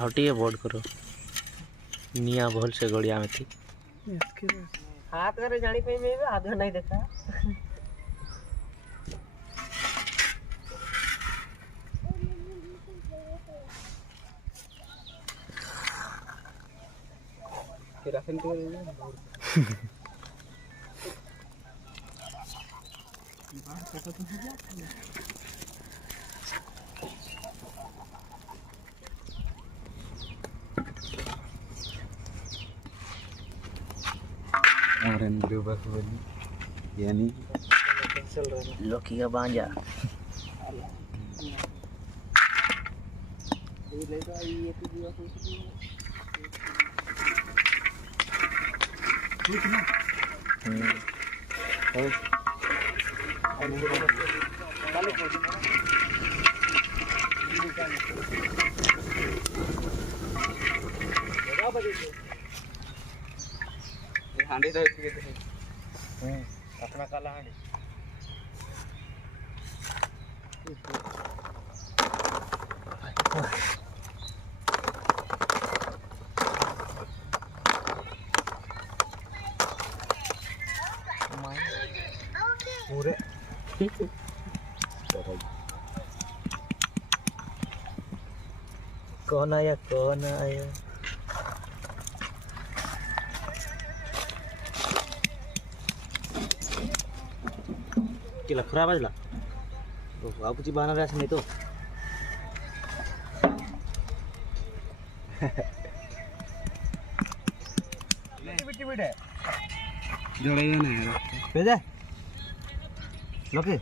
हटिए बोर्ड करो निया भल से गड़िया में थी हाथ करे जानी पे में आधा नहीं देखा केरासिन तो बाहर कटा तो है और इन ग्रुप वाली यानी चल रहा है लोकी का बांजा ये ले तो ये तो दिया कुछ ना काले को हांडी तो इसके अपना काला हांडी पूरे कौन आया किला खराब बाजला तो कुछ बहाना रहा नहीं तो जोड़े ना पे जा लोके